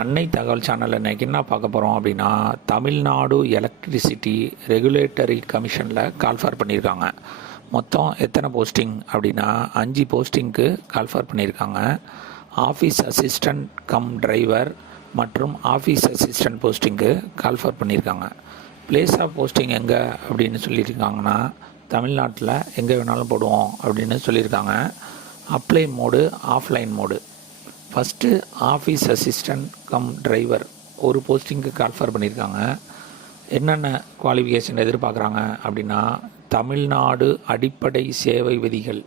அன்னை தகவல் சேனலில் இன்றைக்கி என்ன பார்க்க போகிறோம் அப்படின்னா தமிழ்நாடு எலக்ட்ரிசிட்டி ரெகுலேட்டரி கமிஷனில் கால்ஃபர் பண்ணியிருக்காங்க. மொத்தம் எத்தனை போஸ்டிங் அப்படின்னா அஞ்சு போஸ்டிங்க்கு கால்ஃபர் பண்ணியிருக்காங்க. ஆஃபீஸ் அசிஸ்டண்ட் கம் டிரைவர் மற்றும் ஆஃபீஸ் அசிஸ்டண்ட் போஸ்டிங்க்கு கால்ஃபர் பண்ணியிருக்காங்க. பிளேஸ் ஆஃப் போஸ்டிங் எங்கே அப்படின்னு சொல்லியிருக்காங்கன்னா தமிழ்நாட்டில் எங்கே வேணாலும் போடுவோம் அப்படின்னு சொல்லியிருக்காங்க. Apply mode offline mode first office assistant cum driver ஒரு போஸ்டிங்க்கு கால்ஃபர் பண்ணியிருக்காங்க. என்னென்ன குவாலிஃபிகேஷன் எதிர்பார்க்குறாங்க அப்படின்னா தமிழ்நாடு அடிப்படை சேவை விதிகள்.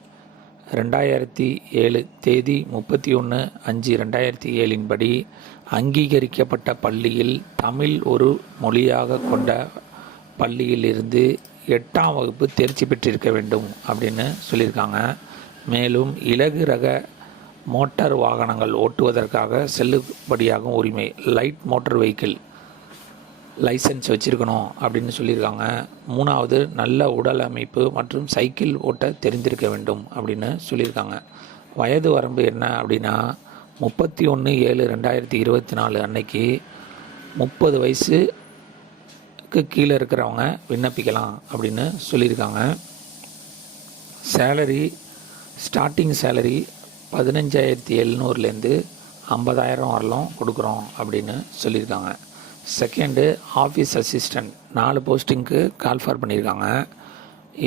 ரெண்டாயிரத்தி ஏழு தேதி முப்பத்தி ஒன்று அஞ்சு ரெண்டாயிரத்தி ஏழின் படி அங்கீகரிக்கப்பட்ட பள்ளியில் தமிழ் ஒரு மொழியாக கொண்ட பள்ளியிலிருந்து எட்டாம் வகுப்பு தேர்ச்சி பெற்றிருக்க வேண்டும் அப்படின்னு சொல்லியிருக்காங்க. மேலும் இலகு ரக மோட்டார் வாகனங்கள் ஓட்டுவதற்காக செல்லுபடியாகும் உரிமை. லைட் மோட்டார் வெஹிக்கிள் லைசன்ஸ் வச்சுருக்கணும் அப்படின்னு சொல்லியிருக்காங்க. மூணாவது நல்ல உடல் அமைப்பு மற்றும் சைக்கிள் ஓட்ட தெரிந்திருக்க வேண்டும் அப்படின்னு சொல்லியிருக்காங்க. வயது வரம்பு என்ன அப்படின்னா முப்பத்தி ஒன்று ஏழு ரெண்டாயிரத்தி இருபத்தி நாலு அன்னைக்கு முப்பது வயசுக்கு கீழே இருக்கிறவங்க விண்ணப்பிக்கலாம் அப்படின்னு சொல்லியிருக்காங்க. சேலரி ஸ்டார்டிங் சேலரி பதினஞ்சாயிரத்தி எழுநூறுலேருந்து ஐம்பதாயிரம் வரலும் கொடுக்குறோம் அப்படின்னு சொல்லியிருக்காங்க. செகண்டு ஆஃபீஸ் அசிஸ்டண்ட் நாலு போஸ்டிங்க்கு கால்ஃபர் பண்ணியிருக்காங்க.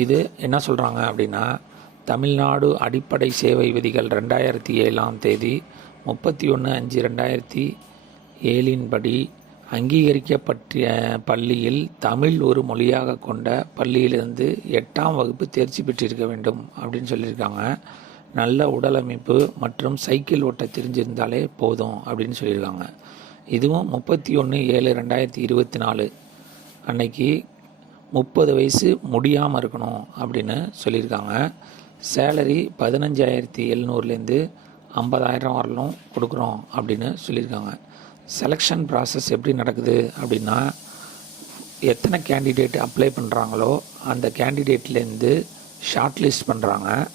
இது என்ன சொல்கிறாங்க அப்படின்னா தமிழ்நாடு அடிப்படை சேவை விதிகள் ரெண்டாயிரத்தி ஏழாம் தேதி முப்பத்தி ஒன்று அஞ்சு ரெண்டாயிரத்தி ஏழின் படி அங்கீகரிக்கப்பட்ட பள்ளியில் தமிழ் ஒரு மொழியாக கொண்ட பள்ளியிலிருந்து எட்டாம் வகுப்பு தேர்ச்சி பெற்றிருக்க வேண்டும் அப்படின்னு சொல்லியிருக்காங்க. நல்ல உடலமைப்பு மற்றும் சைக்கிள் ஓட்ட தெரிஞ்சிருந்தாலே போதும் அப்படின்னு சொல்லியிருக்காங்க. இதுவும் முப்பத்தி ஒன்று ஏழு ரெண்டாயிரத்தி இருபத்தி நாலு. அன்னைக்கு முப்பது வயசு முடியாமல் இருக்கணும் அப்படின்னு சொல்லியிருக்காங்க. சேலரி பதினஞ்சாயிரத்தி எழுநூறுலேருந்து ஐம்பதாயிரம் வரலும் கொடுக்குறோம் அப்படின்னு சொல்லியிருக்காங்க. செலெக்ஷன் ப்ராசஸ் எப்படி நடக்குது அப்படின்னா எத்தனை கேண்டிடேட் அப்ளை பண்ணுறாங்களோ அந்த கேண்டிடேட்லேருந்து ஷார்ட் லிஸ்ட் பண்ணுறாங்க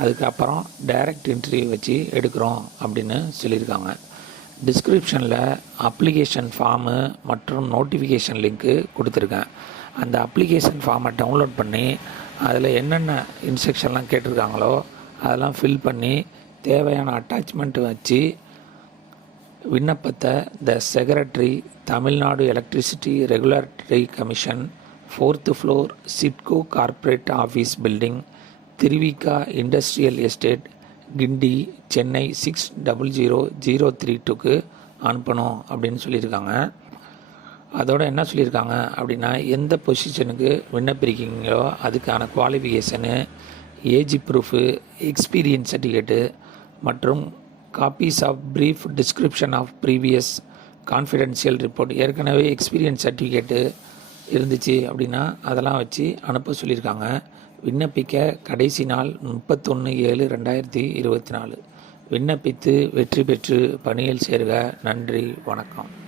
அதுக்கப்புறம் டைரக்ட் இன்டர்வியூ வச்சு எடுக்கிறோம் அப்படின்னு சொல்லியிருக்காங்க. டிஸ்கிரிப்ஷனில் அப்ளிகேஷன் ஃபார்மு மற்றும் நோட்டிஃபிகேஷன் லிங்க்கு கொடுத்துருக்கேன். அந்த அப்ளிகேஷன் ஃபார்மை டவுன்லோட் பண்ணி அதில் என்னென்ன இன்ஸ்ட்ரக்ஷன்லாம் கேட்டிருக்காங்களோ அதெல்லாம் ஃபில் பண்ணி தேவையான அட்டாச்மெண்ட் வச்சு விண்ணப்பத்தை the secretary Tamil Nadu electricity regulatory commission fourth floor SIDCO corporate office building Thiruvika industrial estate Guindy Chennai six double zero zero three டூக்கு அனுப்பணும் அப்படின்னு சொல்லியிருக்காங்க. அதோட என்ன சொல்லியிருக்காங்க அப்படின்னா எந்த பொசிஷனுக்கு விண்ணப்பிருக்கீங்களோ அதுக்கான qualification age proof experience certificate மற்றும் copies of brief description of previous confidential report ஏற்கனவே எக்ஸ்பீரியன்ஸ் சர்டிஃபிகேட்டு இருந்துச்சு அப்படின்னா அதெல்லாம் வச்சு அனுப்ப சொல்லியிருக்காங்க. விண்ணப்பிக்க கடைசி நாள் முப்பத்தொன்று ஏழு ரெண்டாயிரத்தி இருபத்தி நாலு. விண்ணப்பித்து வெற்றி பெற்று பணியில் சேருக. நன்றி. வணக்கம்.